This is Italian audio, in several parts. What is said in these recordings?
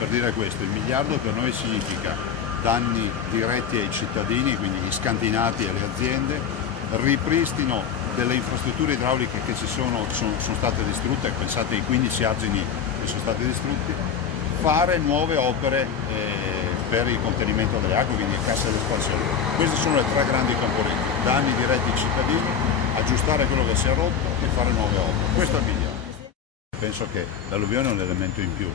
per dire questo, il miliardo per noi significa danni diretti ai cittadini, quindi gli scantinati alle aziende, ripristino delle infrastrutture idrauliche che sono state distrutte, pensate ai 15 argini che sono stati distrutti, fare nuove opere per il contenimento delle acque, quindi cassa d'espansione. Queste sono le tre grandi componenti: danni diretti ai cittadini, aggiustare quello che si è rotto e fare nuove opere. Questo è il miliardo. Penso che l'alluvione è un elemento in più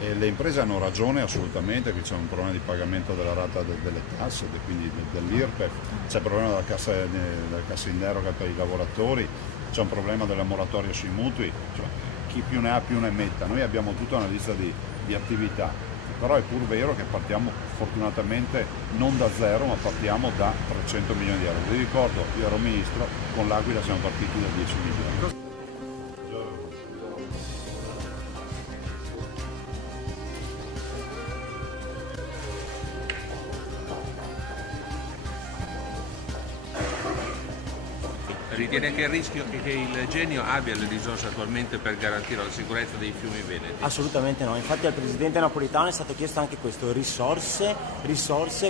e le imprese hanno ragione assolutamente che c'è un problema di pagamento della rata delle tasse, quindi dell'IRPEF, c'è il problema della cassa in deroga per i lavoratori, c'è un problema della moratoria sui mutui, cioè, chi più ne ha più ne metta. Noi abbiamo tutta una lista di attività, però è pur vero che partiamo fortunatamente non da zero, ma partiamo da 300 milioni di euro. Vi ricordo, io ero ministro, con l'Aquila siamo partiti da 10 milioni. Ritiene che il rischio che il Genio abbia le risorse attualmente per garantire la sicurezza dei fiumi veneti? Assolutamente no, infatti al Presidente Napolitano è stato chiesto anche questo, risorse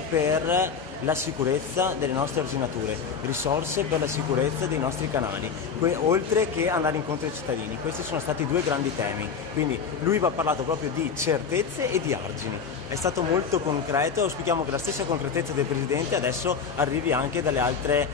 per la sicurezza delle nostre arginature, risorse per la sicurezza dei nostri canali, oltre che andare incontro ai cittadini. Questi sono stati due grandi temi, quindi lui va parlato proprio di certezze e di argini. È stato molto concreto e auspichiamo che la stessa concretezza del Presidente adesso arrivi anche dagli altri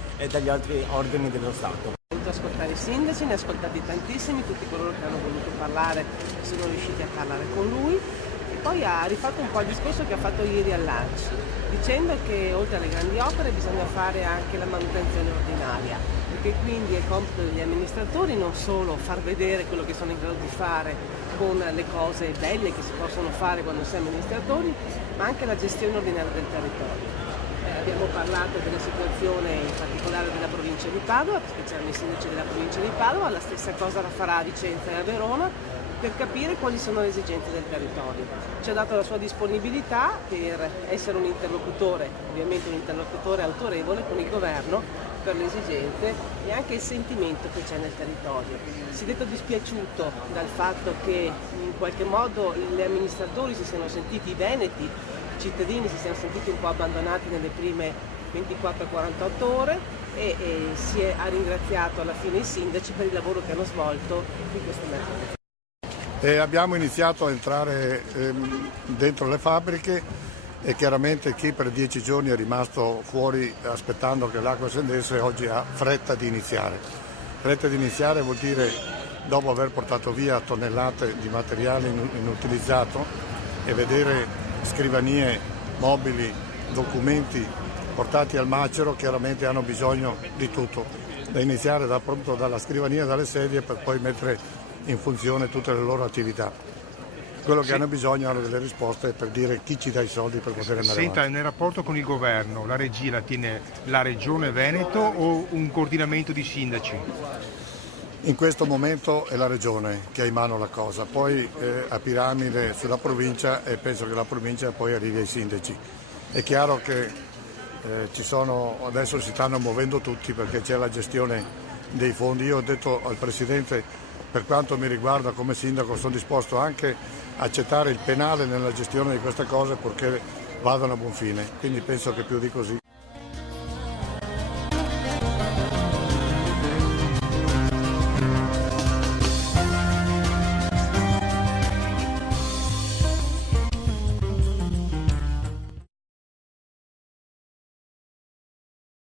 organi dello Stato. Ho voluto ascoltare i sindaci, ne ho ascoltati tantissimi, tutti coloro che hanno voluto parlare sono riusciti a parlare con lui e poi ha rifatto un po' il discorso che ha fatto ieri all'ANCI, dicendo che oltre alle grandi opere bisogna fare anche la manutenzione ordinaria, perché quindi è compito degli amministratori non solo far vedere quello che sono in grado di fare con le cose belle che si possono fare quando si è amministratori, ma anche la gestione ordinaria del territorio. Abbiamo parlato della situazione in particolare della provincia di Padova, perché c'erano i sindaci della provincia di Padova, la stessa cosa la farà a Vicenza e a Verona, per capire quali sono le esigenze del territorio. Ci ha dato la sua disponibilità per essere un interlocutore, ovviamente un interlocutore autorevole con il governo per le esigenze e anche il sentimento che c'è nel territorio. Si è detto dispiaciuto dal fatto che in qualche modo gli amministratori si siano sentiti, i veneti, i cittadini si siano sentiti un po' abbandonati nelle prime 24-48 ore e ha ringraziato alla fine i sindaci per il lavoro che hanno svolto in questo mercato. Abbiamo iniziato a entrare dentro le fabbriche e chiaramente chi per 10 giorni è rimasto fuori aspettando che l'acqua scendesse oggi ha fretta di iniziare. Fretta di iniziare vuol dire, dopo aver portato via tonnellate di materiale inutilizzato e vedere scrivanie, mobili, documenti portati al macero, chiaramente hanno bisogno di tutto, da iniziare appunto dalla scrivania, dalle sedie, per poi mettere in funzione tutte le loro attività. Quello che hanno bisogno hanno delle risposte per dire chi ci dà i soldi per poter andare avanti. Nel rapporto con il governo, la regia la tiene la Regione Veneto o un coordinamento di sindaci? In questo momento è la Regione che ha in mano la cosa, poi a piramide sulla provincia e penso che la provincia poi arrivi ai sindaci. È chiaro che adesso si stanno muovendo tutti perché c'è la gestione dei fondi. Io ho detto al Presidente, per quanto mi riguarda come sindaco sono disposto anche a accettare il penale nella gestione di queste cose purché vadano a buon fine, quindi penso che più di così.